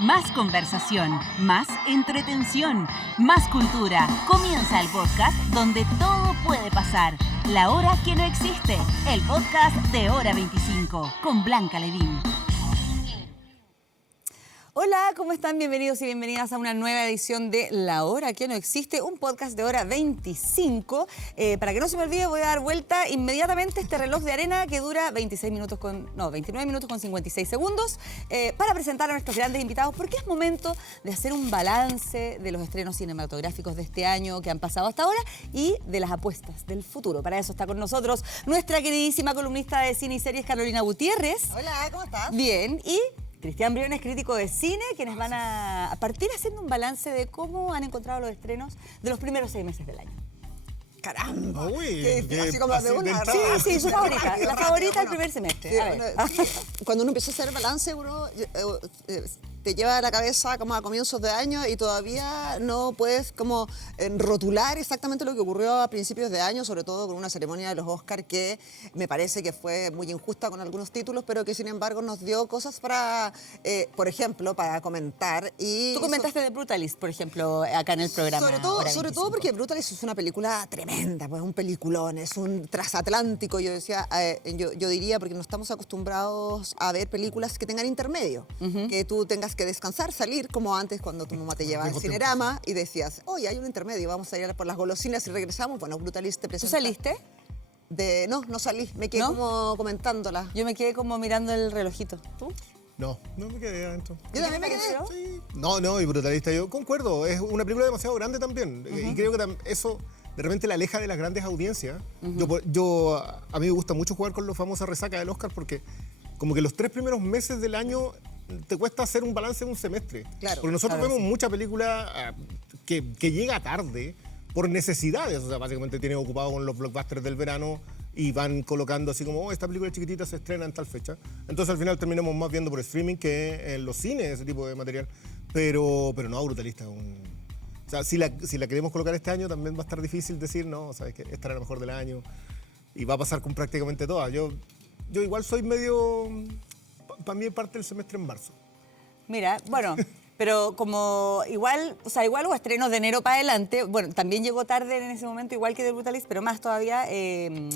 Más conversación, más entretención, más cultura. Comienza el podcast donde todo puede pasar. La hora que no existe. El podcast de Hora 25 con Blanca Ledín. Hola, ¿cómo están? Bienvenidos y bienvenidas a una nueva edición de La Hora que no existe, un podcast de Hora 25. Para que no se me olvide, voy a dar vuelta inmediatamente este reloj de arena que dura 29 minutos con 56 segundos para presentar a nuestros grandes invitados, porque es momento de hacer un balance de los estrenos cinematográficos de este año que han pasado hasta ahora y de las apuestas del futuro. Para eso está con nosotros nuestra queridísima columnista de cine y series, Carolina Gutiérrez. Hola, ¿cómo estás? Bien, y Cristian Briones, crítico de cine, quienes van a partir haciendo un balance de cómo han encontrado los estrenos de los primeros 6 meses del año. Caramba. Uy, así como de una. Sí, su favorita. La favorita del primer semestre. A ver. Cuando uno empieza a hacer balance, uno te lleva a la cabeza como a comienzos de año y todavía no puedes como rotular exactamente lo que ocurrió a principios de año, sobre todo con una ceremonia de los Oscar que me parece que fue muy injusta con algunos títulos, pero que sin embargo nos dio cosas para, por ejemplo, para comentar. Y Tú comentaste de Brutalist, por ejemplo, acá en el programa. Sobre todo porque Brutalist es una película tremenda, pues un peliculón, es un transatlántico, yo decía, yo diría, porque no estamos acostumbrados a ver películas que tengan intermedio, que tú tengas que descansar, salir, como antes cuando tu mamá te llevaba al Cinerama y decías, oye, hay un intermedio, vamos a ir por las golosinas y regresamos. Bueno, Brutalist te presenta. ¿Tú saliste? No salí, me quedé como comentándola. Yo me quedé como mirando el relojito. ¿Tú? No me quedé adentro. Yo también me quedé. Sí. No, y Brutalista, yo concuerdo, es una película demasiado grande también. Y creo que eso de repente la aleja de las grandes audiencias. A mí me gusta mucho jugar con la famosa resaca del Oscar porque como que los 3 primeros meses del año te cuesta hacer un balance en un semestre. Claro. Porque nosotros Claro, vemos sí. mucha película que llega tarde por necesidades. O sea, básicamente tienen ocupado con los blockbusters del verano y van colocando así como, esta película chiquitita se estrena en tal fecha. Entonces al final terminamos más viendo por streaming que en los cines, ese tipo de material. Pero no, Brutalista. O sea, si la queremos colocar este año también va a estar difícil decir, no, sabes que esta era la mejor del año. Y va a pasar con prácticamente todas. Yo igual soy medio... Para mí parte del semestre en marzo. Mira, bueno, pero como igual hubo estrenos de enero para adelante. Bueno, también llegó tarde en ese momento, igual que The Brutalist, pero más todavía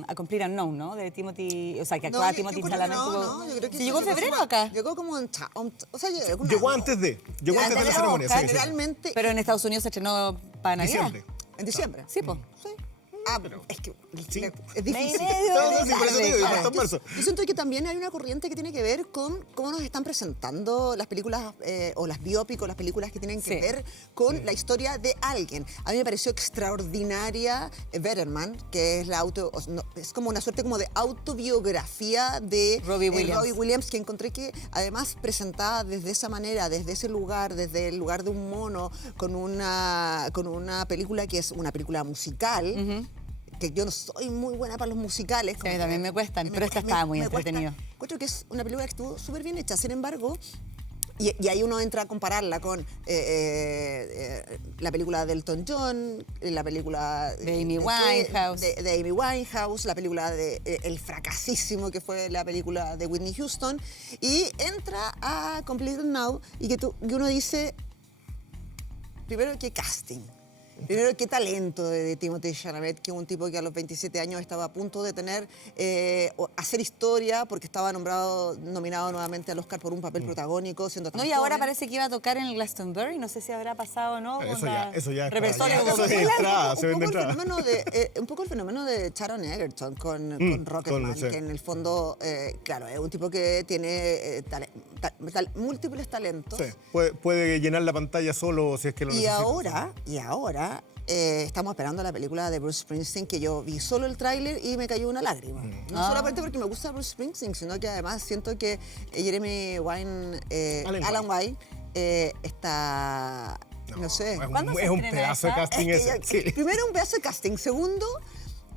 A Complete Unknown, ¿no? De Timothy, o sea, que actuaba Timothy Chalamet. Yo creo que ¿Sí llegó en febrero acá? Llegó como Llegó antes de la ceremonia. Oscar, Sí, sí. realmente Pero en Estados Unidos se estrenó para Navidad. Diciembre. en diciembre. Sí, pues. Sí. Es que Sí. es difícil. Sí, por eso te digo, yo parto en marzo. Yo siento que también hay una corriente que tiene que ver con cómo nos están presentando las películas o las biopic o las películas que tienen que ver con la historia de alguien. A mí me pareció extraordinaria Betterman, que es es como una suerte como de autobiografía de Robbie Williams. Robbie Williams, que encontré que además presentada desde esa manera, desde ese lugar, desde el lugar de un mono, con una película que es una película musical. Que yo no soy muy buena para los musicales. Sí, a mí también me cuestan, pero esta estaba muy entretenida. Encuentro que es una película que estuvo súper bien hecha. Sin embargo, y ahí uno entra a compararla con la película de Elton John, la película de Amy Winehouse. De Amy Winehouse, la película de el fracasísimo que fue la película de Whitney Houston, y entra a Complete Now y que uno dice, primero, qué casting. Primero, qué talento de Timothée Chalamet, que es un tipo que a los 27 años estaba a punto de hacer historia porque estaba nominado nuevamente al Oscar por un papel protagónico, siendo tan No, y ahora joven. parece que iba a tocar en el Glastonbury, no sé si habrá pasado o no. Eso ya. Repertorio Eso como- es entrada, se vende entrada. Un poco el fenómeno de Taron Egerton con Rocketman, sí. que en el fondo, claro, es un tipo que tiene múltiples talentos. Sí, puede llenar la pantalla solo si es que lo Y necesita. ahora estamos esperando la película de Bruce Springsteen, que yo vi solo el tráiler y me cayó una lágrima. No solamente porque me gusta Bruce Springsteen, sino que además siento que Alan Wine está... No sé. ¿Cuándo se Es un estrena pedazo de esa? casting ese. Sí. Primero, un pedazo de casting. Segundo,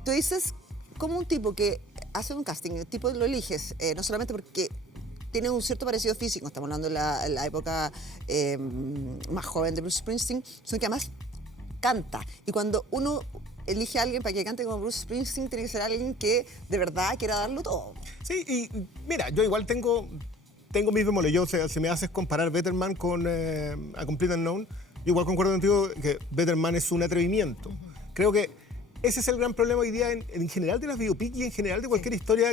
tú dices, como un tipo que hace un casting, el tipo lo eliges, no solamente porque tiene un cierto parecido físico, estamos hablando de la época más joven de Bruce Springsteen, sino que además canta. Y cuando uno elige a alguien para que cante como Bruce Springsteen, tiene que ser alguien que de verdad quiera darlo todo. Sí, y mira, yo igual tengo tengo mis bemoles. Yo, o sea, si me haces comparar Better Man con A Complete Unknown, yo igual concuerdo contigo que Better Man es un atrevimiento. Creo que ese es el gran problema hoy día en general de las biopic y en general de cualquier historia.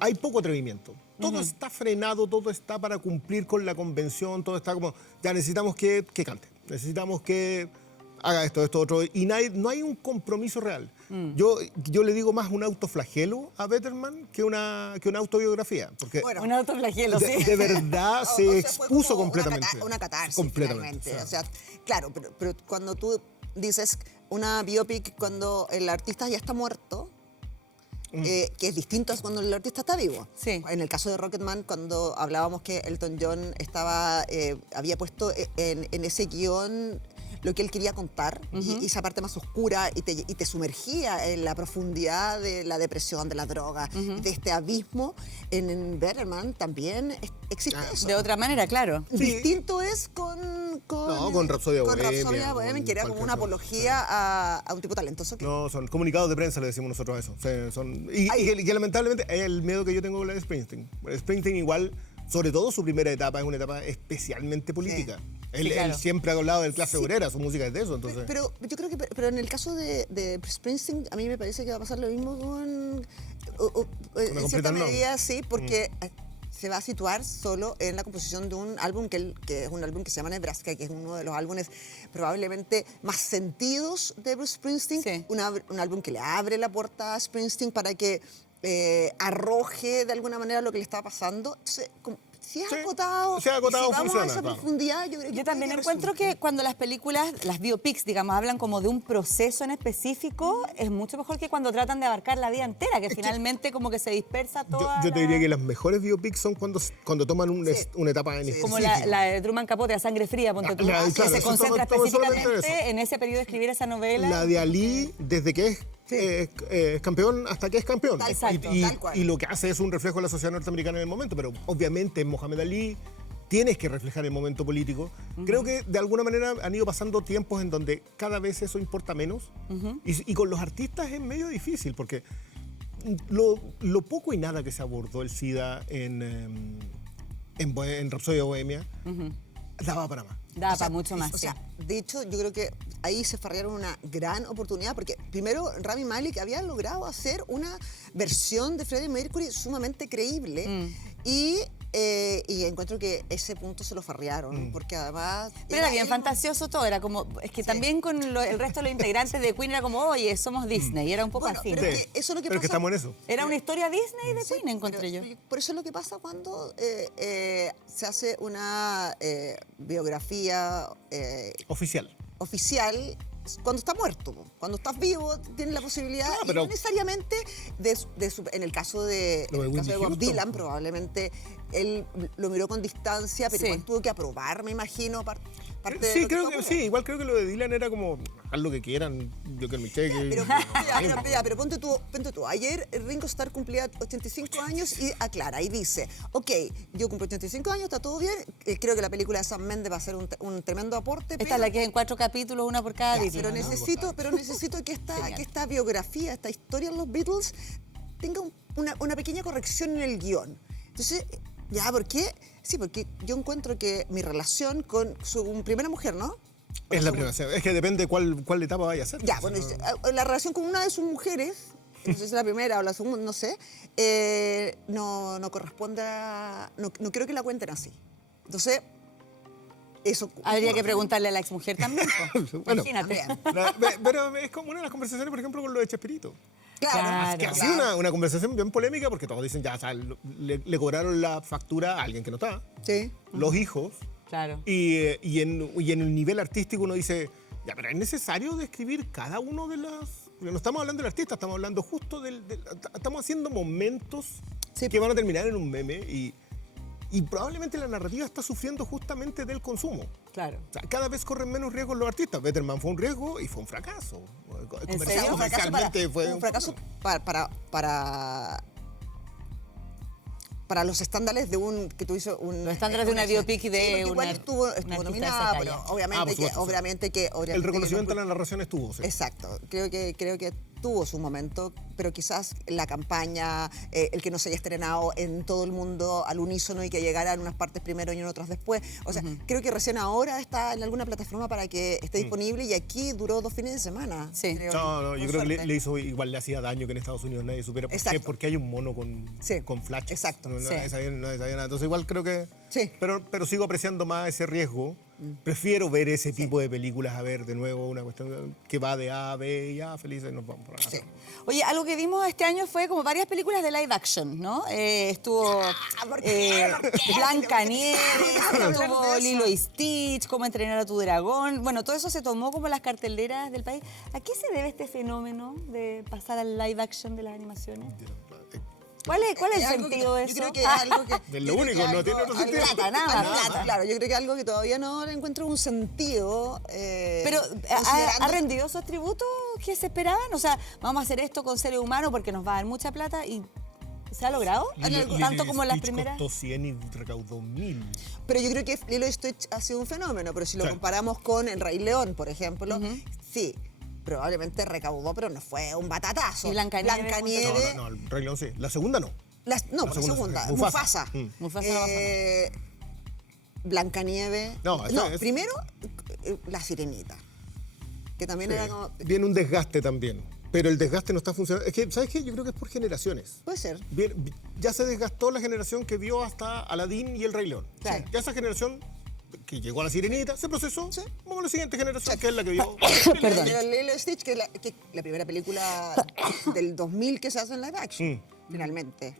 Hay poco atrevimiento. Todo está frenado, todo está para cumplir con la convención, todo está como, ya necesitamos que cante, necesitamos que haga esto, otro. Y no hay un compromiso real. Yo le digo más un autoflagelo a Better Man que una autobiografía. Porque Bueno, Un autoflagelo, sí. de verdad O se sea, fue expuso como completamente. Una catarsis, Completamente. finalmente. O sea, claro, pero cuando tú dices una biopic cuando el artista ya está muerto, que es distinto a cuando el artista está vivo. Sí. En el caso de Rocketman, cuando hablábamos que Elton John había puesto en ese guión lo que él quería contar, y esa parte más oscura, y te sumergía en la profundidad de la depresión, de la droga, de este abismo. En Better Man también existe eso. De otra manera, claro. Distinto es con Rhapsody Bohemia, Bohemia, que era con como una cualquier apología a un tipo talentoso. No, son comunicados de prensa, le decimos nosotros a eso. Y lamentablemente es el miedo que yo tengo con la de Springsteen. Springsteen igual, sobre todo su primera etapa, es una etapa especialmente política. Él claro. Él hablado del clase obrera, su música es de eso, entonces... Pero yo creo que pero en el caso de Springsteen, a mí me parece que va a pasar lo mismo en cierta medida, sí, porque se va a situar solo en la composición de un álbum que es un álbum que se llama Nebraska, que es uno de los álbumes probablemente más sentidos de Bruce Springsteen, Sí. un álbum que le abre la puerta a Springsteen para que arroje de alguna manera lo que le está pasando. Entonces, si es acotado, y si vamos funciona, a esa claro. profundidad, yo creo que Yo también puede encuentro resulte. que cuando las películas, las biopics, digamos, hablan como de un proceso en específico, es mucho mejor que cuando tratan de abarcar la vida entera, que finalmente como que se dispersa toda Yo te diría que las mejores biopics son cuando toman una etapa en Como específico. la de Truman Capote, A Sangre Fría, ponte tú, Claro, que se eso concentra toma solamente específicamente en ese periodo de escribir esa novela. La de Ali, desde que es campeón hasta que es campeón. Exacto, y, tal cual. y lo que hace es un reflejo de la sociedad norteamericana en el momento, pero obviamente en Mohamed Ali tienes que reflejar el momento político. Creo que de alguna manera han ido pasando tiempos en donde cada vez eso importa menos. Y con los artistas es medio difícil, porque lo poco y nada que se abordó el SIDA en Rhapsody Bohemia daba para más. Da para mucho más. O sea, de hecho, yo creo que ahí se farrearon una gran oportunidad, porque primero Rami Malek había logrado hacer una versión de Freddie Mercury sumamente creíble, y encuentro que ese punto se lo farrearon, porque además... Pero era bien fantasioso todo, era como, es que también con el resto de los integrantes de Queen era como, oye, somos Disney, era un poco Bueno, así. pero ¿no? es que eso es lo que Pero que pasa. estamos en eso. Era una historia Disney de Sí, Queen, encontré yo. pero por eso es lo que pasa cuando se hace una biografía Oficial. oficial cuando está muerto. Cuando estás vivo tienes la posibilidad, Claro, y pero- no necesariamente en el caso de, Lo de en el caso Whitney de Bob Houston, Dylan, pues. probablemente él lo miró con distancia, pero Sí. igual tuvo que aprobar, me imagino, parte de Sí, lo creo fue. que sí, igual creo que lo de Dylan era como, haz lo que quieran, yo que mi cheque. Pero ponte tú. Ayer Ringo Starr cumplía 85 años y aclara y dice, ok, yo cumplo 85 años, está todo bien, creo que la película de Sam Mendes va a ser un tremendo aporte. Esta es la que es en 4 capítulos, una por cada Beatle. Pero necesito que esta biografía, esta historia de los Beatles tenga una pequeña corrección en el guión. Entonces, ¿por qué? Sí, porque yo encuentro que mi relación con su primera mujer, ¿no? Es la primera, es que depende cuál etapa vaya a ser. Bueno, la relación con una de sus mujeres, no sé si es la primera o la segunda, no sé, no corresponde a... No creo que la cuenten así. Entonces, eso... Habría que preguntarle a la exmujer también. pues. Bueno, Imagínate. Pero es como una de las conversaciones, por ejemplo, con lo de Chespirito. Claro. Que ha sido una conversación bien polémica porque todos dicen, ya, o sea, le cobraron la factura a alguien que no está, Sí. los hijos, Claro. y en el nivel artístico uno dice, ya, pero es necesario describir cada uno de las... No estamos hablando del artista, estamos hablando justo estamos haciendo momentos que van a terminar en un meme y probablemente la narrativa está sufriendo justamente del consumo. Claro. O sea, cada vez corren menos riesgos los artistas. Better Man fue un riesgo y fue un fracaso. ¿En serio? Comercialmente fue un fracaso para los estándares de que tú hizo un... Los estándares de una biopic y de porque igual una estuvo artista de nominada, esa pero talla. obviamente por supuesto, sí. obviamente que El reconocimiento a la narración estuvo. Sí. Exacto. Creo que tuvo su momento, pero quizás la campaña, el que no se haya estrenado en todo el mundo al unísono y que llegara en unas partes primero y en otras después. O sea, creo que recién ahora está en alguna plataforma para que esté disponible y aquí duró 2 fines de semana. Sí. creo, No, yo con creo que suerte. le hizo igual, le hacía daño que en Estados Unidos nadie supiera. ¿Por qué? Exacto. Porque hay un mono Sí, con flash. exacto. No, Sí. nadie sabía nada. Entonces igual creo que... Sí. Pero sigo apreciando más ese riesgo. Prefiero ver ese tipo de películas a ver de nuevo una cuestión que va de A a B y ya felices nos vamos por acá. Sí. Oye, algo que vimos este año fue como varias películas de live action, ¿no? Estuvo ¿por qué? Blancanieves, hablar estuvo de eso. Lilo y Stitch, Cómo entrenar a tu dragón. Bueno, todo eso se tomó como las carteleras del país. ¿A qué se debe este fenómeno de pasar al live action de las animaciones? ¿Cuál es el algo que- sentido de yo eso? creo que es algo que... Es lo yo creo único, que no algo- tiene otro algo- sentido. Plata, nada más. Plata, claro. Yo creo que algo que todavía no le encuentro un sentido. Pero, ¿ha considerando- rendido esos tributos que se esperaban? O sea, vamos a hacer esto con seres humanos porque nos va a dar mucha plata y ¿se ha logrado? Tanto como las primeras. Costó 100 y recaudó 1000. Pero yo creo que Lilo y Stitch ha sido un fenómeno, pero si lo Sí. comparamos con El Rey León, por ejemplo, sí, probablemente recaudó, pero no fue un batatazo. ¿Y Blancanieves? Blancanieves, No, el Rey León sí. La segunda no. no, La por la segunda, sí. Mufasa. Mufasa no bajó. Blancanieves. No, eso es- primero La Sirenita, que también era como... Viene un desgaste también. Pero el desgaste no está funcionando. Es que, ¿sabes qué? Yo creo que es por generaciones. Puede ser. Ya se desgastó la generación que vio hasta Aladín y el Rey León. Claro. Ya esa generación que llegó a la Sirenita se procesó. Vamos a la siguiente generación, que es la que vio. Perdón. Pero Lilo y Stitch, que es la primera película del 2000 que se hace en live action, finalmente.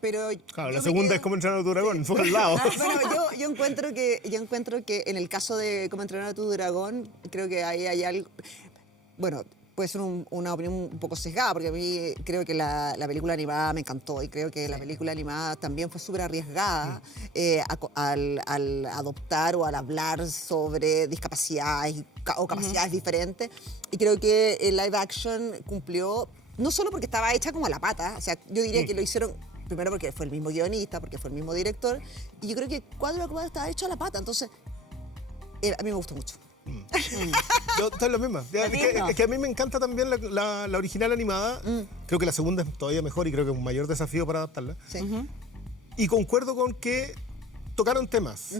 Pero Claro, yo la me segunda quedo- es como entrenar a tu dragón, por el lado. Bueno, yo encuentro que en el caso de Cómo entrenar a tu dragón, creo que ahí hay algo... Bueno, puede ser una opinión un poco sesgada, porque a mí creo que la película animada me encantó y creo que la película animada también fue súper arriesgada al adoptar o al hablar sobre discapacidades o capacidades diferentes. Y creo que el live action cumplió, no solo porque estaba hecha como a la pata, o sea, yo diría que lo hicieron... Primero porque fue el mismo guionista, porque fue el mismo director, y yo creo que Cuadro a Cuadro estaba hecho a la pata, entonces a mí me gustó mucho. Yo estoy la misma. ¿A ti no? Es que a mí me encanta también la original animada. Creo que la segunda es todavía mejor y creo que es un mayor desafío para adaptarla. Sí. Y concuerdo con que tocaron temas.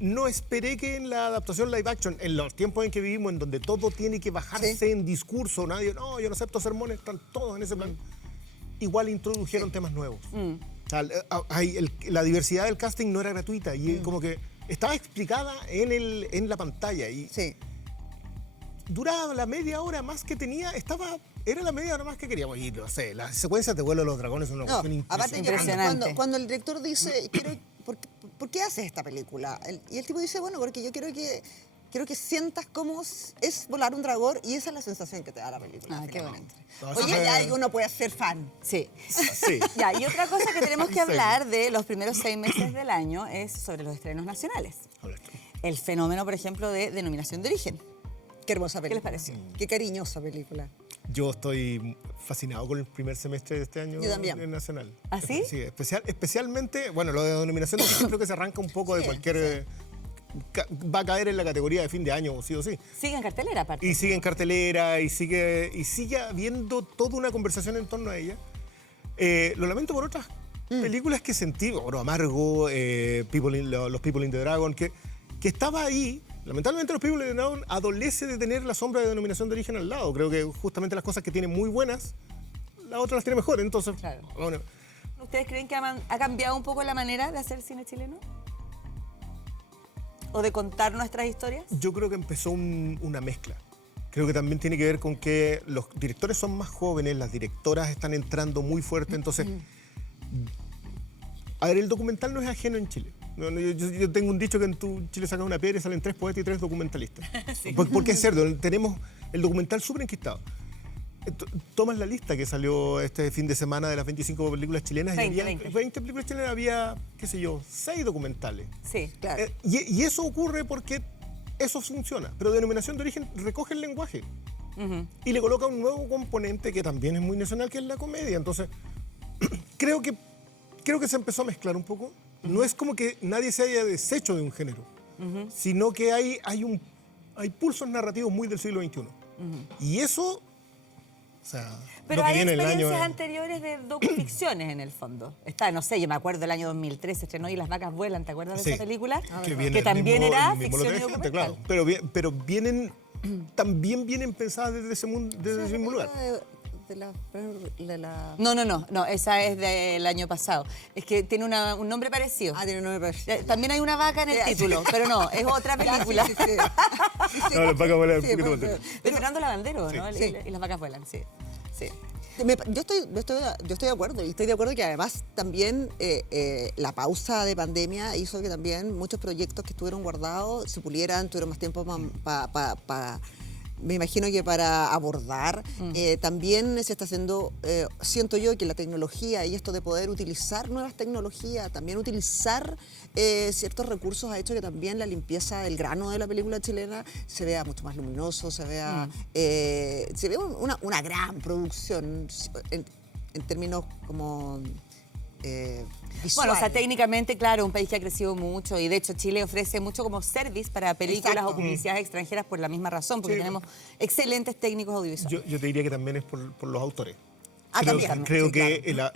No esperé que en la adaptación live action, en los tiempos en que vivimos, en donde todo tiene que bajarse Sí. en discurso, nadie, no, yo no acepto sermones, están todos en ese plan. Igual introdujeron temas nuevos. O sea, la diversidad del casting no era gratuita y como que estaba explicada en la pantalla y Sí. duraba la media hora más que tenía, era la media hora más que queríamos. Y no sé, las secuencias de vuelo de los dragones son una No, cuestión aparte que Impresionante. cuando el director dice, ¿por qué haces esta película? Y el tipo dice, bueno, porque yo quiero que sientas cómo es volar un dragón y esa es la sensación que te da la película. Ah, qué finalmente. bueno. Oye, ya uno puede ser fan. Sí. Sí. Ya, y otra cosa que tenemos que hablar de los primeros 6 meses del año es sobre los estrenos nacionales. El fenómeno, por ejemplo, de denominación de origen. Qué hermosa película. les pareció? Qué cariñosa película. Yo estoy fascinado con el primer semestre de este año Yo también. en Nacional. ¿Ah, sí? Sí, especialmente, bueno, lo de denominación de origen creo que se arranca un poco de cualquier... va a caer en la categoría de fin de año, sí o sí. Sigue en cartelera, aparte. Y sigue en cartelera y sigue habiendo toda una conversación en torno a ella. Lo lamento por otras películas que sentí, Oro Amargo, los People in the Dragon, que estaba ahí. Lamentablemente los People in the Dragon adolece de tener la sombra de denominación de origen al lado. Creo que justamente las cosas que tiene muy buenas, las otras las tiene mejor. Entonces, Claro. bueno, ¿Ustedes creen que ha cambiado un poco la manera de hacer cine chileno? ¿O de contar nuestras historias? yo creo que empezó una mezcla. Creo que también tiene que ver con que los directores son más jóvenes, las directoras están entrando muy fuerte, entonces... A ver, el documental no es ajeno en Chile. Yo tengo un dicho que en Chile sacas una piedra y salen 3 poetas y 3 documentalistas. Porque es cierto, tenemos el documental súper enquistado. Tomas la lista que salió este fin de semana de las 25 películas chilenas. 20, y había 20. 20 películas chilenas, había, qué sé yo, 6 documentales. Sí. Claro. Y eso ocurre porque eso funciona. Pero Denominación de Origen recoge el lenguaje y le coloca un nuevo componente que también es muy nacional, que es la comedia. Entonces, creo que se empezó a mezclar un poco. No es como que nadie se haya deshecho de un género, sino que hay pulsos narrativos muy del siglo XXI. Y eso O sea, Pero lo que hay viene el experiencias año. anteriores de docuficciones en el fondo. Está, no sé, yo me acuerdo del año 2013 se estrenó Y las vacas vuelan, ¿te acuerdas de Sí. esa película? viene Que el también mismo- era el mismo ficción y lote de gente, documental. claro. Pero vienen, también vienen pensadas desde ese mundo, desde ese mismo lugar. No, esa es del año pasado. Es que tiene un nombre parecido. Ah, tiene un nombre parecido. También hay una vaca en el título, pero no, es otra película. Sí, sí, sí. No, las vacas vuelan un Sí, poquito más pero- tarde. De Fernando Lavandero, ¿no? Sí. Y las vacas vuelan, sí. Sí. Yo estoy de acuerdo, y estoy de acuerdo que además también la pausa de pandemia hizo que también muchos proyectos que estuvieron guardados se pulieran, tuvieron más tiempo me imagino que para abordar. También se está haciendo, siento yo que la tecnología y esto de poder utilizar nuevas tecnologías, también utilizar ciertos recursos ha hecho que también la limpieza del grano de la película chilena se vea mucho más luminoso, se vea una gran producción en términos como visuales. Bueno, o sea, técnicamente, claro, un país que ha crecido mucho y de hecho Chile ofrece mucho como service para películas Exacto. o publicidades extranjeras por la misma razón, porque Sí. tenemos excelentes técnicos audiovisuales. Yo te diría que también es por los autores. Ah, creo también, creo sí, que claro.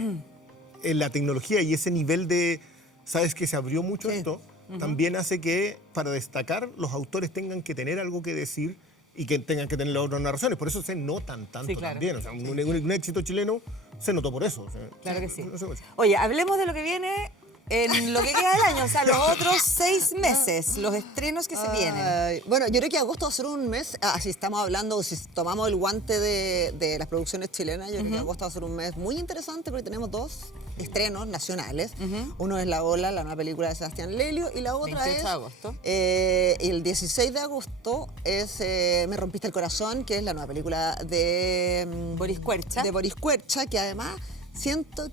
en la tecnología y ese nivel de, ¿sabes? Que se abrió mucho Sí. esto, también hace que para destacar los autores tengan que tener algo que decir y que tengan que tener las otras narraciones. Por eso se notan tanto Sí, claro. también. O sea, un éxito chileno se notó por eso. O sea, Claro que sí. no sé. Oye, hablemos de lo que viene en lo que queda del año, o sea, los otros 6 meses, los estrenos que se vienen. Ay, bueno, yo creo que agosto va a ser un mes, si estamos hablando, si tomamos el guante de las producciones chilenas, yo creo que agosto va a ser un mes muy interesante porque tenemos 2 estrenos nacionales. Uno es La Ola, la nueva película de Sebastián Lelio, y la otra 28 es de agosto. el 16 de agosto es Me rompiste el corazón, que es la nueva película de Boris Cuercha. de Boris Cuercha, que además siento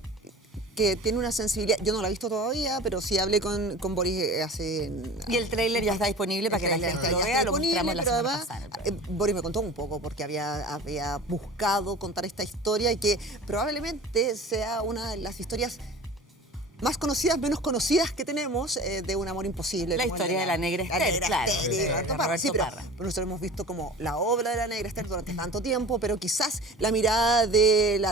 que tiene una sensibilidad, yo no la he visto todavía, pero sí hablé con Boris hace... Y el tráiler ya está disponible para que la gente lo vea, lo mostramos la pero semana además, pasada. en el programa. Boris me contó un poco porque había buscado contar esta historia y que probablemente sea una de las historias más conocidas, menos conocidas que tenemos de Un amor imposible. La como historia de la Negra Esther, claro, Esther y de Roberto Roberto Parra. Sí, pero Parra. nosotros hemos visto como la obra de la Negra Esther durante tanto tiempo, pero quizás la mirada del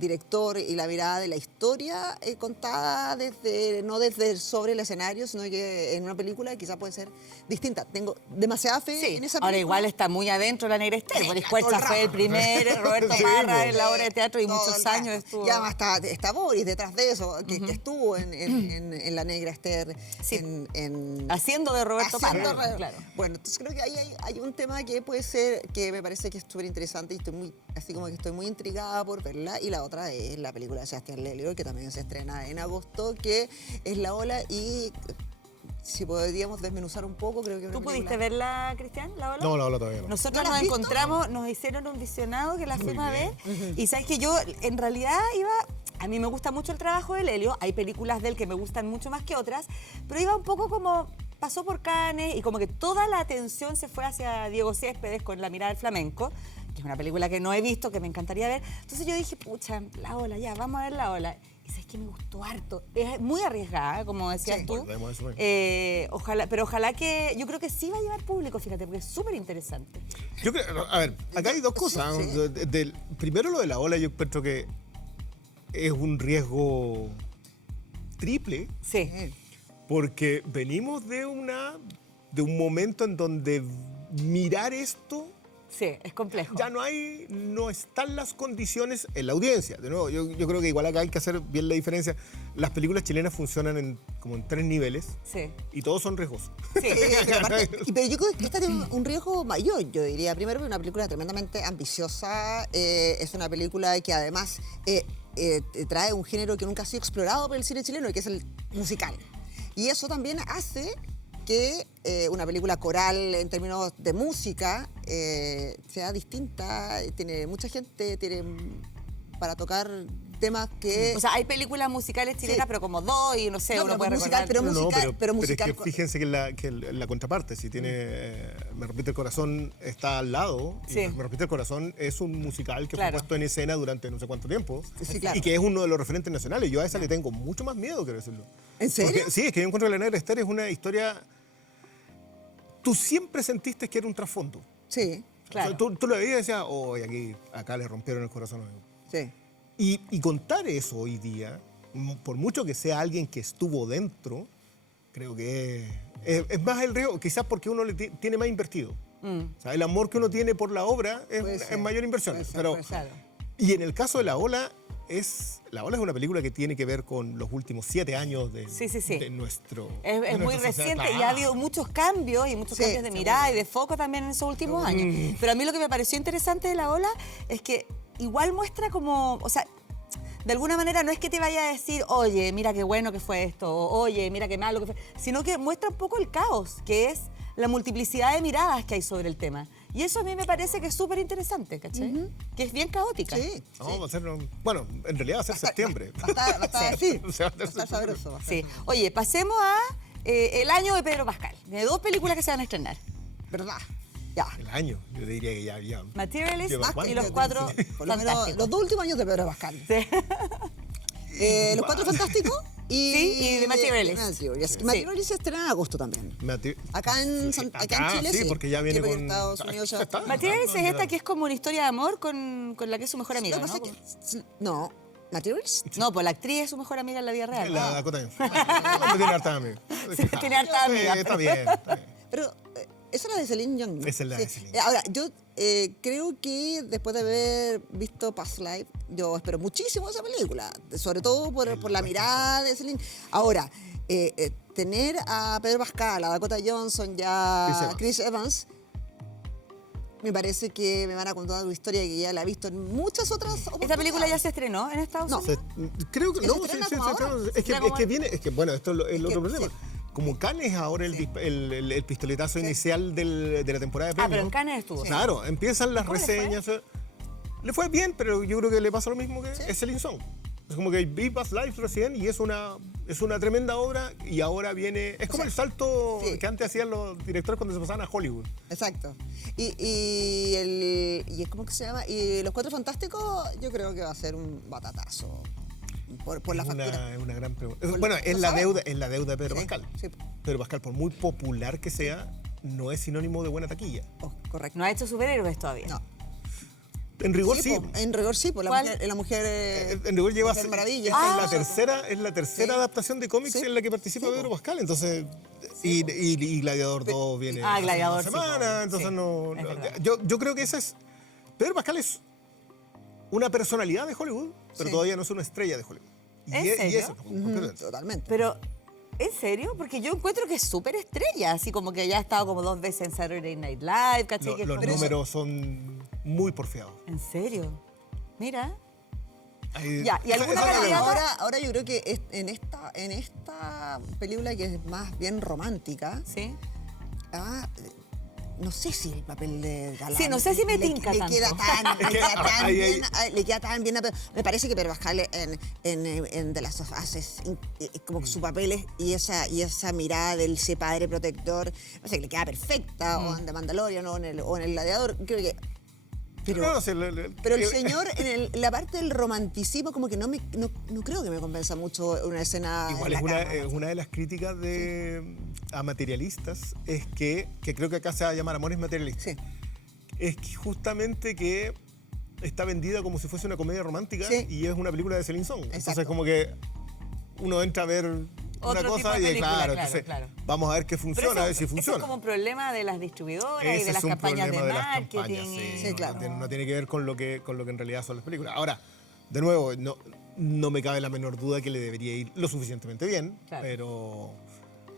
director y la mirada de la historia contada no desde sobre el escenario, sino que en una película quizás puede ser distinta. Tengo demasiada fe Sí, en esa película. ahora igual está muy adentro la Negra Esther. Boris todo el Cuercha fue el rato. primer Roberto Sí, Parra pues. en la obra de teatro y Todo muchos el rato. años estuvo. Y además está Boris detrás de eso, que estuvo en La Negra Esther. Sí. en- Haciendo de Roberto haciendo Parra. re- Claro. Bueno, entonces creo que ahí hay un tema que puede ser, que me parece que es súper interesante y estoy muy intrigada por verla. Y la otra es la película de Sebastián Lelio, que también se estrena en agosto, que es La Ola. Y si podríamos desmenuzar un poco, creo que es ¿Tú una pudiste película- verla, Cristian, la ola? No, la ola todavía no. Nosotros ¿No la nos has visto? encontramos, nos hicieron un visionado que la Muy fuimos a ver. bien. Y sabes que yo, en realidad, a mí me gusta mucho el trabajo de Lelio. Hay películas de él que me gustan mucho más que otras. Pero iba un poco como, pasó por Cannes y como que toda la atención se fue hacia Diego Céspedes con La mirada del flamenco, que es una película que no he visto, que me encantaría ver. Entonces yo dije, pucha, la ola, ya, vamos a ver la ola. Y sabes que me gustó harto. Es muy arriesgada, como decías Sí, tú. volvemos a eso mismo. Ojalá que, yo creo que sí va a llevar público, fíjate, porque es súper interesante. Yo creo, a ver, acá hay dos cosas. Sí. Primero lo de la ola, yo encuentro que es un riesgo triple, Sí. porque venimos de un momento en donde mirar esto Sí, es complejo. ya no están las condiciones en la audiencia. De nuevo, yo creo que igual acá hay que hacer bien la diferencia. Las películas chilenas funcionan como en 3 niveles Sí. y todos son riesgosos. Sí. Pero yo creo que esta tiene un riesgo mayor, yo diría. Primero, es una película tremendamente ambiciosa. Es una película que además trae un género que nunca ha sido explorado por el cine chileno, que es el musical. Y eso también hace que una película coral en términos de música sea distinta. Tiene mucha gente, tiene para tocar temas que... O sea, hay películas musicales chilenas, Sí. pero como dos y no sé, No, uno pero puede musical, recordar. pero musical, pero es musical que fíjense que la contraparte, si tiene Me rompiste el corazón, está al lado. Y Sí. Me rompiste el corazón es un musical que Claro. fue puesto en escena durante no sé cuánto tiempo. Sí, claro. Y que es uno de los referentes nacionales. Yo a esa le tengo mucho más miedo, quiero decirlo. ¿En serio? Porque, sí, es que yo encuentro que La Negra Esther es una historia... Tú siempre sentiste que era un trasfondo. Sí. O Claro. O sea, tú lo veías y decías, oh, acá le rompieron el corazón. Sí. Y contar eso hoy día, por mucho que sea alguien que estuvo dentro, creo que es más el riesgo, quizás porque uno tiene más invertido. O sea, el amor que uno tiene por la obra Puede es ser. mayor inversión. Puede ser, Pero, puede ser. y en el caso de La Ola es una película que tiene que ver con los últimos 7 años de, Sí, sí, sí. de nuestro. Es de muy nuestra sociedad. reciente y ha habido muchos cambios y muchos Sí, cambios de mirada y de foco también en esos últimos años. Pero a mí lo que me pareció interesante de La Ola es que igual muestra como, o sea, de alguna manera no es que te vaya a decir, oye, mira qué bueno que fue esto, o oye, mira qué malo que fue, sino que muestra un poco el caos, que es la multiplicidad de miradas que hay sobre el tema. Y eso a mí me parece que es súper interesante, ¿cachai? Que es bien caótica. Sí. No, va a ser, bueno, en realidad va a ser septiembre. Va a estar así. O sea, Va a estar sabroso. va a estar Sí. sabroso. Oye, pasemos a el año de Pedro Pascal. De 2 películas que se van a estrenar. ¿Verdad? Ya. El año, yo diría que ya. Materialist Lleva y cuánto. Los Cuatro Por lo menos Fantásticos. los 2 últimos años de Pedro Pascal. Sí. Los Cuatro Fantásticos y... Sí, y The Materialist. Materialist. Sí. Materialist se estrena en agosto también. Acá en Chile, sí, porque ya viene porque con. en Estados Unidos ya... Está. Materialist es esta que es como una historia de amor con la que es su mejor amiga, Lo que ¿no? pasa es que... No, Materialist. No, pues la actriz es su mejor amiga en la vida real. La Dakota Johnson. No, tiene harta amiga. Sí, tiene harta amiga, Está pero- bien, está bien. Pero esa es la de Celine Young, ¿no? Esa es la de Celine. Ahora, yo creo que después de haber visto Past Life, yo espero muchísimo esa película, sobre todo por la mirada de Celine. Ahora, tener a Pedro Pascal, a Dakota Johnson y a Chris Evans, me parece que me van a contar una historia que ya la he visto en muchas otras oportunidades. ¿Esta película ya se estrenó en Estados No. Unidos? Creo que ¿Se no, estrena sí, como ahora? claro. ¿Se estrena como Es que bueno, esto es el otro que, problema. sí. Como Cannes ahora el pistoletazo inicial de la temporada de premios. Pero en Cannes estuvo. Claro, empiezan las ¿Cómo le fue? reseñas. Le fue bien, pero yo creo que le pasa lo mismo que es Celine Song. Es como que vi Past Life recién y es una tremenda obra y ahora viene... Es como el salto sí. que antes hacían los directores cuando se pasaban a Hollywood. Exacto. ¿Cómo que se llama? Y Los Cuatro Fantásticos, yo creo que va a ser un batatazo por la factura. Es una gran pregunta. Por Bueno, lo es la sabemos. deuda de Pedro Sí, Pascal. sí. Pedro Pascal, por muy popular que sea, no es sinónimo de buena taquilla. Oh, correcto. No ha hecho superhéroes todavía. No. En rigor sí. po, en rigor sí, por ¿Cuál? la mujer En rigor lleva Mujer Maravilla. es la tercera Sí. adaptación de cómics Sí. en la que participa Sí, Pedro po. Pascal. Entonces, y Gladiador 2 viene Ah, la Gladiador, próxima sí, semana. po. Entonces Sí, no. es verdad. Yo creo que esa es. Pedro Pascal es una personalidad de Hollywood, pero Sí. todavía no es una estrella de Hollywood. ¿En Y serio? eso, completamente. Totalmente. Pero, ¿en serio? Porque yo encuentro que es súper estrella, así como que ya ha estado como 2 veces en Saturday Night Live, ¿cachai? Que es Los como- números son muy porfiados. ¿En serio? Mira. Ahí- Ya, ¿y alguna esa es la candidata? pregunta. ahora yo creo que en esta película que es más bien romántica, ¿Sí? no sé si el papel de Galán Sí, no sé si me le tinca queda tanto. le queda tan bien me parece que Pedro Pascal en The Last of Us es como que su papel y esa mirada del ese padre protector, no sé, que le queda perfecta o en The Mandalorian o en el Gladiador, creo que pero No, sí, pero el señor, en la parte del romanticismo, como que no creo que me compensa mucho una escena. Igual en es la cama. una de las críticas a materialistas, es que creo que acá se va a llamar Amores Materialistas. Sí. Es que justamente que está vendida como si fuese una comedia romántica Sí. y es una película de Celine Song. Exacto. Entonces como que uno entra a ver Otro una tipo cosa de y película, claro, claro, entonces claro. vamos a ver qué Pero funciona, a ver si eso funciona. es como un problema de las distribuidoras y Ese de las es un campañas de problema de las marketing. campañas, sí, Sí, no, claro. no tiene que ver con lo que en realidad son las películas. Ahora, de nuevo, no me cabe la menor duda que le debería ir lo suficientemente bien, Claro.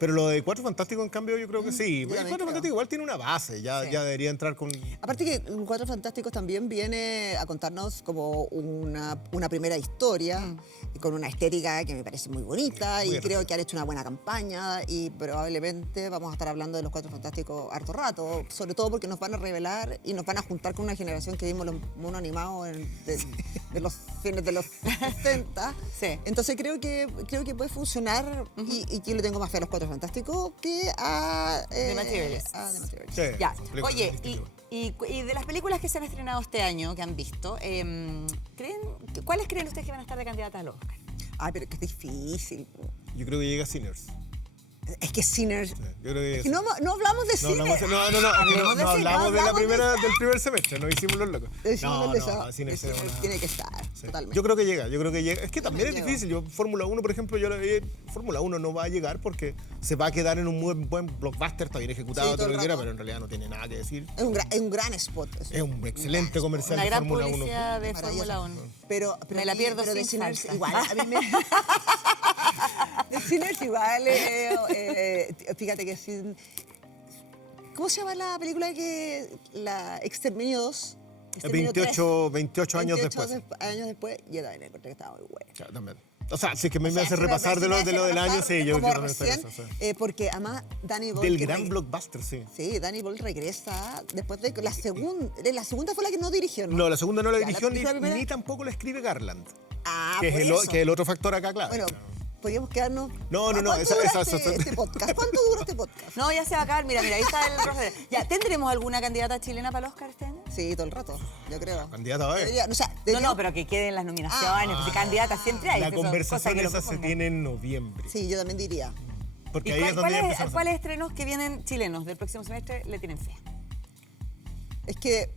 pero lo de Cuatro Fantásticos, en cambio, yo creo que sí. yo El también Cuatro creo. Fantásticos igual tiene una base, ya debería entrar con... Aparte que Cuatro Fantásticos también viene a contarnos como una primera historia con una estética que me parece muy bonita Muy y creo que han hecho una buena campaña y probablemente vamos a estar hablando de los Cuatro Fantásticos harto rato, sobre todo porque nos van a revelar y nos van a juntar con una generación que vimos los monos animados de los fines de los 60. Sí. Entonces creo que puede funcionar y que le tengo más fe a los Cuatro Fantásticos que a The Materialist. a The Materialist. Sí, Ya. son películas Oye, distintivas. y de las películas que se han estrenado este año, que han visto, ¿cuáles creen ustedes que van a estar de candidatas al Oscar? Ay, pero que es difícil. Yo creo que llega Sinners. Es que Sinners... Yo creo que Es que no hablamos de no cine. hablamos, no hablamos de la primera, del primer semestre, nos hicimos los locos. Sinners es una- Tiene que estar, sí. totalmente. Yo creo que llega. Es que también es llega. difícil. Yo, Fórmula 1, por ejemplo, Fórmula 1 no va a llegar porque se va a quedar en un muy buen blockbuster, está bien ejecutado, Sí, todo todo lo el que quiera, rato. pero en realidad no tiene nada que decir. Es un gran spot. Es un excelente gran comercial Una de gran Fórmula 1. publicidad de Maravilloso. Fórmula 1. Pero Me la pierdo pero de sin Sinners falta. igual. A mí me... de Sinners igual. Fíjate que ¿cómo se llama la película la Exterminio 2? Exterminio 28 años 28 después. años después, yo también encontré que estaba muy buena. Claro, también. O sea, si es que me O sea, hace si me repasar de hace lo del año, repasar sí, yo como también estoy en recién, eso. Sí. porque además Danny Boyle... Del que gran blockbuster, sí. Sí, Danny Boyle regresa después de la segunda. La segunda fue la que no dirigió, ¿no? No, la segunda no la Ya, dirigió la primera- ni tampoco la escribe Garland, Ah, que por es, eso. que es el otro factor acá, claro. Bueno, podríamos quedarnos... No, ¿Cuánto esa- dura esa- este podcast? ¿Cuánto dura este podcast? No, ya se va a acabar. Mira, ahí está el roster. Ya, ¿tendremos alguna candidata chilena para el Oscar este año? Sí, todo el rato, yo creo. Candidata va a ver. O sea, No, pero que queden las nominaciones, pues si candidatas siempre hay. La esas cosas conversación que lo esa se proponen. tiene en noviembre. Sí, yo también diría. Porque ¿Y ahí es donde ya empezamos. cuáles estrenos que vienen chilenos del próximo semestre le tienen fe? Es que...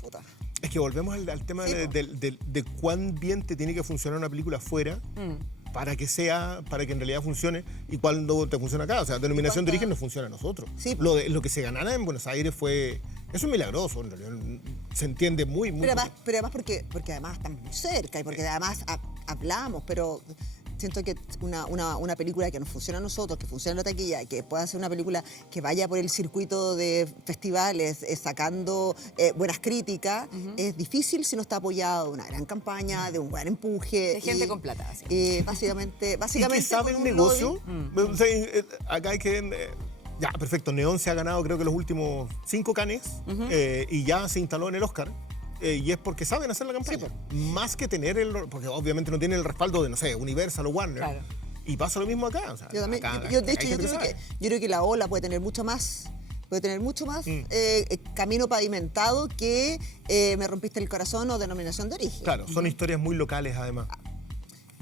Chuta. Es que volvemos al tema Sí, de cuán bien te tiene que funcionar una película afuera para que en realidad funcione y cuando te funciona acá. O sea, denominación de origen nos funciona a nosotros. Sí. Lo que se ganara en Buenos Aires eso es milagroso, en realidad. Se entiende muy Pero además porque además estamos muy cerca y porque además hablamos, pero siento que una película que nos funciona a nosotros, que funciona en la taquilla, que pueda ser una película que vaya por el circuito de festivales sacando buenas críticas, es difícil si no está apoyado de una gran campaña, de un buen empuje. De gente y- con plata, así. Básicamente y que saben con un negocio. lobby. O sea, acá hay que... ya, perfecto. Neón se ha ganado creo que los últimos 5 Cannes y ya se instaló en el Oscar. Y es porque saben hacer la campaña. Más que tener porque obviamente no tienen el respaldo de, no sé, Universal o Warner. Claro. Y pasa lo mismo acá. O sea, Yo también, acá de hecho, hay gente sabe. yo creo que la ola puede tener mucho más camino pavimentado que Me rompiste el corazón o Denominación de origen. Claro, son historias muy locales además.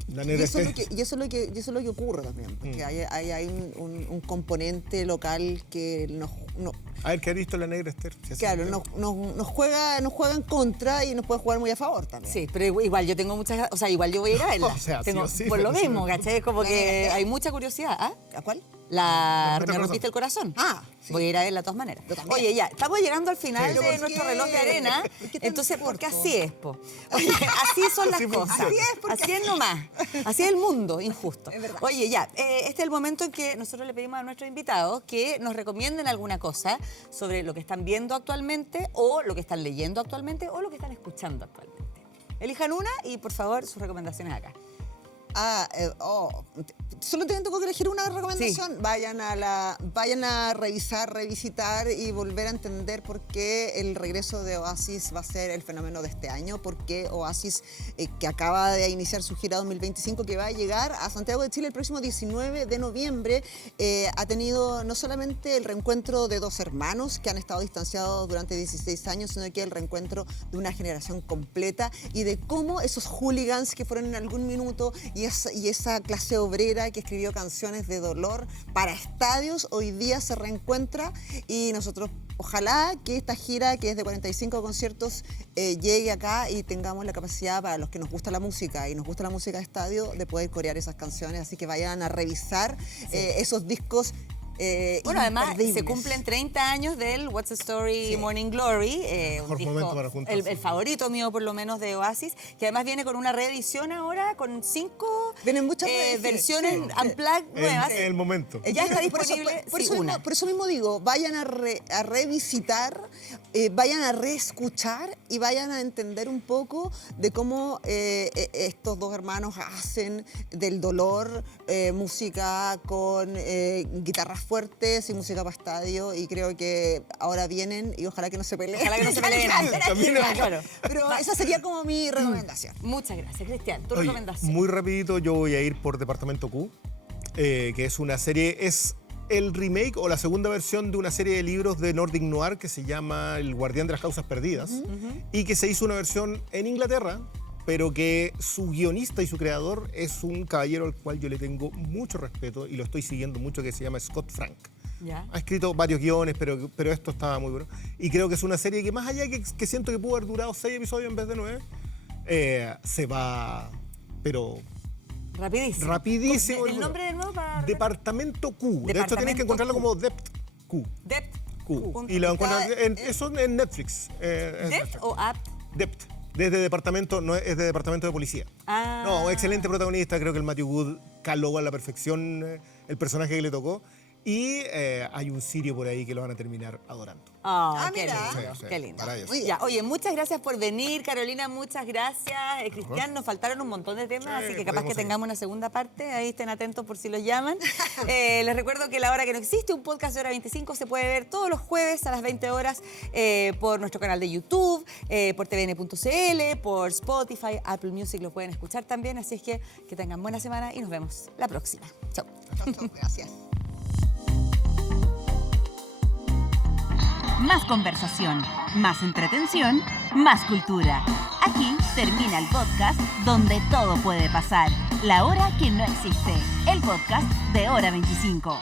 La negra eso es lo Esther. y eso es lo que ocurre también, porque hay un componente local que A ver, ¿qué ha visto la negra Esther? Si así claro, me- nos juega en contra y nos puede jugar muy a favor también. Sí, pero igual yo tengo muchas... O sea, igual yo voy a ir a verla. O sea, sí Tengo- o sí, por lo pero sí. mismo, ¿cachai? Es como La que negra. hay mucha curiosidad. ¿Ah? ¿A cuál? Me rompiste el corazón. Ah, sí. Voy a ir a verla de todas maneras. Yo también. Oye, ya, estamos llegando al final Sí. de ¿Por nuestro qué? reloj de arena. ¿Por qué tan Entonces, porque corto? así es, po. Oye, así son las Así cosas. funciona. Así es nomás. Así es el mundo, injusto. Es verdad. Oye, ya, este es el momento en que nosotros le pedimos a nuestros invitados que nos recomienden alguna cosa sobre lo que están viendo actualmente o lo que están leyendo actualmente o lo que están escuchando actualmente. Elijan una y, por favor, sus recomendaciones acá. Solo tengo que elegir una recomendación. Vayan a revisar, revisitar y volver a entender por qué el regreso de Oasis va a ser el fenómeno de este año, por qué Oasis, que acaba de iniciar su gira 2025, que va a llegar a Santiago de Chile el próximo 19 de noviembre, ha tenido no solamente el reencuentro de dos hermanos que han estado distanciados durante 16 años, sino que el reencuentro de una generación completa y de cómo esos hooligans que fueron en algún minuto y esa clase obrera que escribió canciones de dolor para estadios, hoy día se reencuentra y nosotros ojalá que esta gira, que es de 45 conciertos, llegue acá y tengamos la capacidad, para los que nos gusta la música y nos gusta la música de estadio, de poder corear esas canciones, así que vayan a revisar esos discos. Bueno, además se imperdibles. cumplen 30 años del What's the Story Sí. Morning Glory, un Mejor disco, momento para juntarse. el favorito mío por lo menos de Oasis, que además viene con una reedición ahora con 5 Vienen muchas reediciones. versiones unplugged nuevas. En el momento. Ya está Por eso- disponible, por sí, eso mismo, una. por eso mismo digo, vayan a revisitar, vayan a reescuchar y vayan a entender un poco de cómo estos dos hermanos hacen del dolor música con guitarras fuertes y música para estadio, y creo que ahora vienen y ojalá que no se peleen. Ojalá que no se peleen. También- Claro. Pero esa sería como mi recomendación. Muchas gracias, Cristian. Tu Oye, recomendación. muy rapidito, yo voy a ir por Departamento Q, que es una serie, es el remake o la segunda versión de una serie de libros de Nordic Noir que se llama El Guardián de las Causas Perdidas y que se hizo una versión en Inglaterra, pero que su guionista y su creador es un caballero al cual yo le tengo mucho respeto y lo estoy siguiendo mucho, que se llama Scott Frank. Ya. Ha escrito varios guiones, pero esto estaba muy bueno. Y creo que es una serie que más allá que siento que pudo haber durado 6 episodios en vez de 9, se va, pero Rapidísimo. rapidísimo. ¿El nombre de nuevo para...? Departamento Q. De hecho, tienes que encontrarlo como Depth Q. Depth. Q. Y lo encuentras eso en Netflix. ¿Depth o Apt? Depth. Desde departamento, no es de departamento de policía. Ah. No, excelente protagonista. Creo que el Matthew Good caló a la perfección el personaje que le tocó. Y hay un sirio por ahí que lo van a terminar adorando. Qué mira. lindo, Sí, qué lindo. para ellos. Muy bien. Ya, oye, muchas gracias por venir, Carolina, muchas gracias. Cristian, nos faltaron un montón de temas, Sí, así que capaz que podemos seguir. tengamos una segunda parte, ahí estén atentos por si los llaman. Les recuerdo que La Hora que no existe, un podcast de Hora 25, se puede ver todos los jueves a las 20 horas por nuestro canal de YouTube, por tvn.cl, por Spotify, Apple Music, lo pueden escuchar también, así es que tengan buena semana y nos vemos la próxima. Chao. Chau, chau, gracias. Más conversación, más entretención, más cultura. Aquí termina el podcast donde todo puede pasar. La hora que no existe. El podcast de Hora 25.